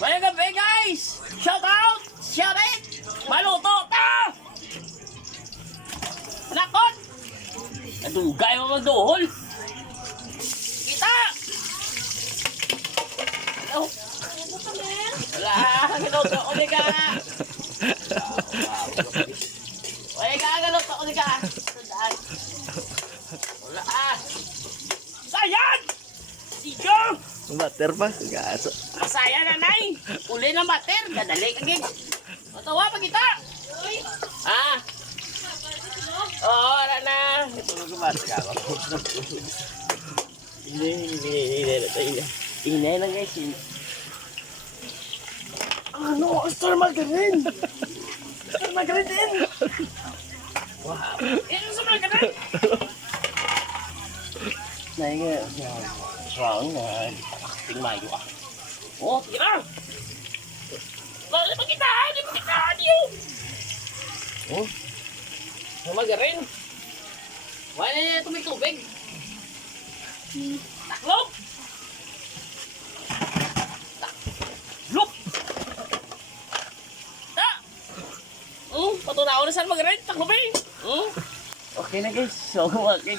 Mayang gabi guys! Shout out! Shout it! Maluto ta! Lakot! Nadugay mo magduhol! Kita! Oh. Wala! Ginuto ko ni ka! Wala ka! Ginuto ko ni ka! Wala ah! Sayang! Ikaw! Mater pa, gaso. Masaya na, Nay. Uli na mater. Gadali ka, gig. Matawa pa kita. Ha? Oo, wala na. Ito mo gumas ka. Inay lang, guys. Ano? Star Margarine. Star Margarine din. Wow. Ito sa Margarine. Nay nga. Strong na. Ting mayo ah. Oh, tira! Di ba kita? Di ba kita? Adiyo! Oh? Magarin? Wala na ito may tubig. Taklop! Taklop! Ta! Patunaw na saan magarin? Taklop eh! Okay na guys. So, okay.